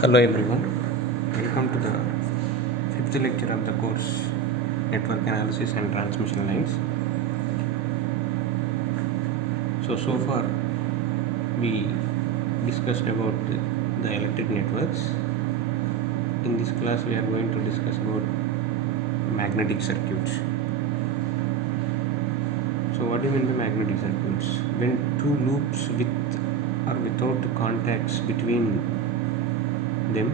Hello everyone, welcome to the fifth lecture of the course Network Analysis and Transmission Lines. So far we discussed about the electric networks. In this class we are going to discuss about magnetic circuits. So what do you mean by magnetic circuits? When two loops with or without contacts between them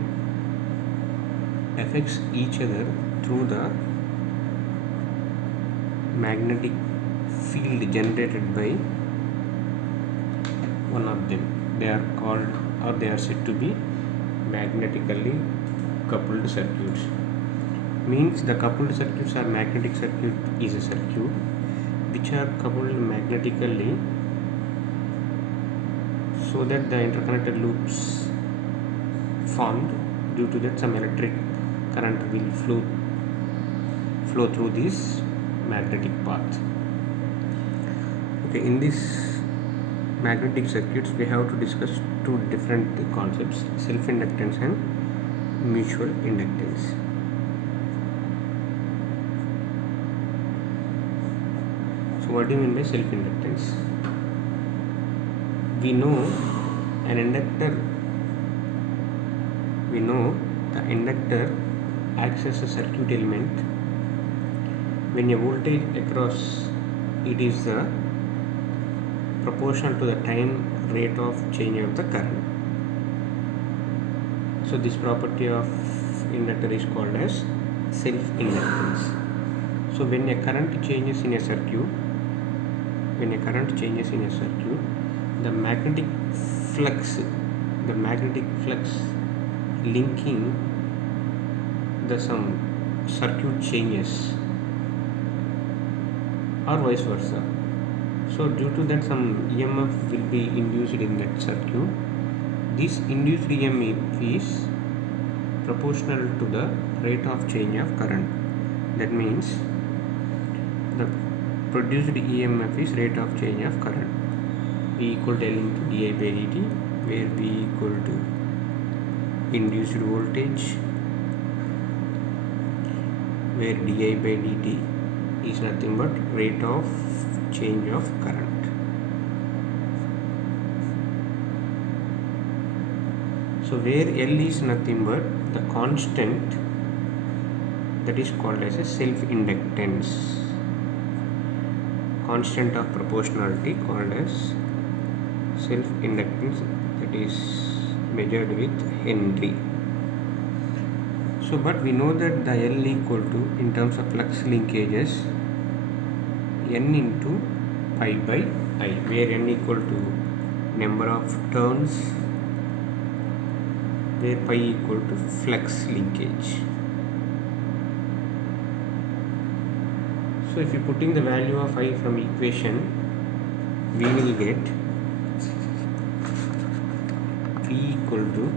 affects each other through the magnetic field generated by one of them. They are called or they are said to be magnetically coupled circuits. Means the coupled circuits or magnetic circuit is a circuit which are coupled magnetically so that the interconnected loops formed, due to that some electric current will flow through this magnetic path. Okay, in this magnetic circuits we have to discuss two different concepts: self-inductance and mutual inductance. So what do you mean by self-inductance? We know an inductor, we know the inductor acts as a circuit element when a voltage across it is the proportional to the time rate of change of the current. So this property of inductor is called as self-inductance. So when a current changes in a circuit, the magnetic flux linking the some circuit changes or vice versa. So due to that some EMF will be induced in that circuit. This induced EMF is proportional to the rate of change of current. That means the produced EMF is rate of change of current. V equal to L into di by dt, where V equal to induced voltage, where di by dt is nothing but rate of change of current. So where L is nothing but the constant that is called as a self-inductance, constant of proportionality called as self-inductance, that is measured with Henry. So but we know that the L equal to, in terms of flux linkages, N into pi by I, where N equal to number of turns, where pi equal to flux linkage. So if you putting the value of I from equation, we will get V equal to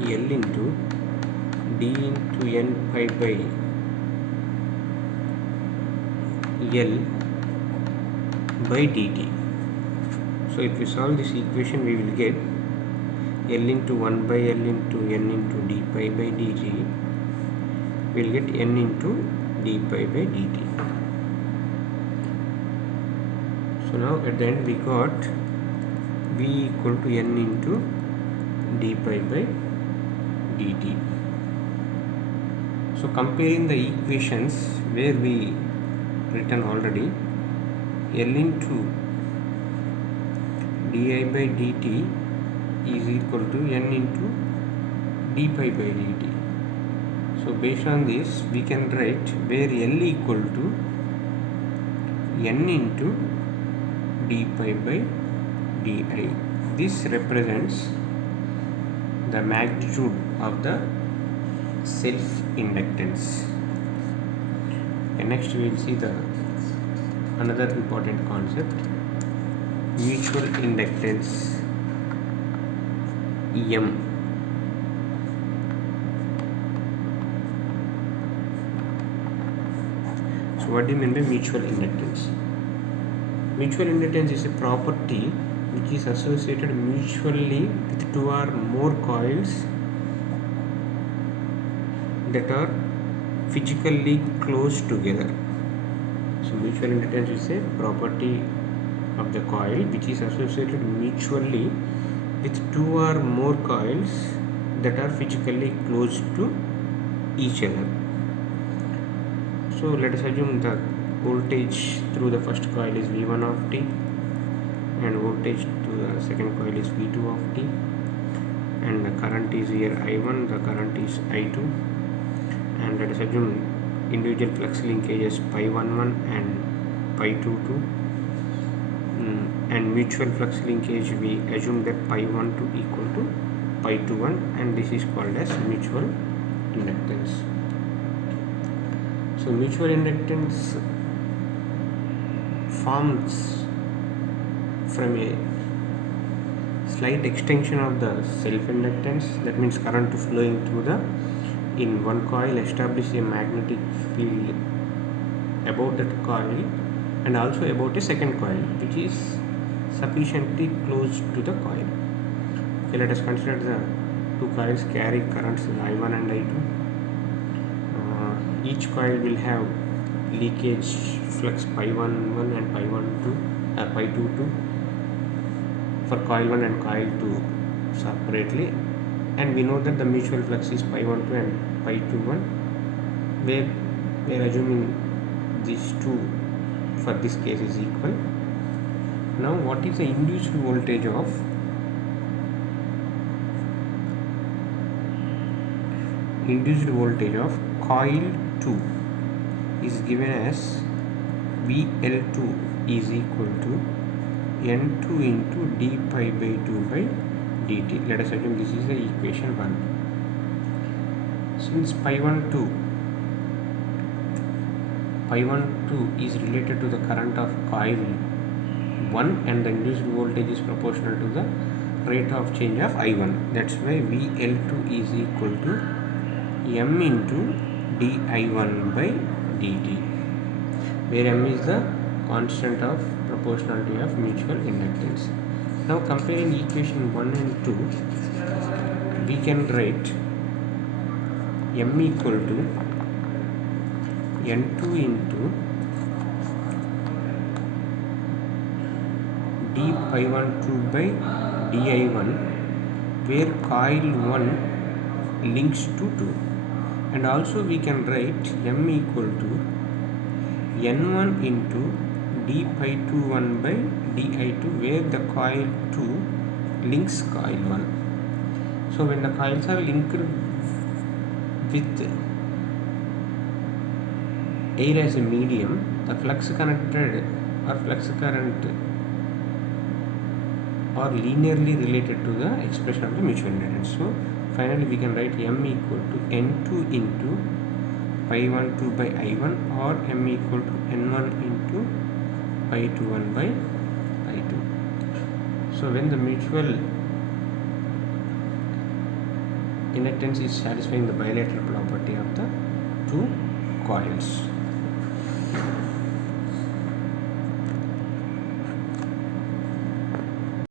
L into d into n pi by L by dt. So if we solve this equation, we will get L into 1 by L into n into d pi by dt. We will get n into d pi by dt. So now at the end we got V equal to n into d pi by dt. So comparing the equations where we written already, L into di by dt is equal to n into d pi by dt. So based on this we can write where L equal to n into d pi by di. This represents the magnitude of the self-inductance. And next we will see the another important concept, mutual inductance, EM. So what do you mean by mutual inductance? Mutual inductance is a property which is associated mutually with two or more coils that are physically close together. So mutual inductance is a property of the coil which is associated mutually with two or more coils that are physically close to each other. So let us assume the voltage through the first coil is V1 of t and voltage to the second coil is V2 of t, and the current is here I1, the current is I2, and let us assume individual flux linkages pi11 and pi22, and mutual flux linkage we assume that pi12 equal to pi21, and this is called as mutual inductance. So mutual inductance forms from a slight extension of the self-inductance. That means current flowing through the in one coil establish a magnetic field about that coil and also about a second coil which is sufficiently close to the coil. Okay, let us consider the two coils carry currents I1 and I2. Each coil will have leakage flux pi11 and pi22 for coil 1 and coil 2 separately, and we know that the mutual flux is pi12 and pi21, where we are assuming these two for this case is equal. Now what is the induced voltage of coil 2 is given as VL2 is equal to N2 into d pi by 2 by dt. Let us assume this is the equation 1. Since pi12 is related to the current of coil 1 and the induced voltage is proportional to the rate of change of I1, that's why VL2 is equal to M into di1 by dt, where M is the constant of proportionality of mutual inductance. Now comparing equation 1 and 2, we can write M equal to N2 into d pi12 by di1, where coil 1 links to 2, and also we can write M equal to N1 into d pi21 by di2, where the coil 2 links coil 1. So when the coils are linked with air as a medium, the flux connected or flux current are linearly related to the expression of the mutual inductance. So finally we can write M equal to N2 into pi12 by I1, or M equal to N1 into pi21 by I2. So when the mutual inductance is satisfying the bilateral property of the two coils.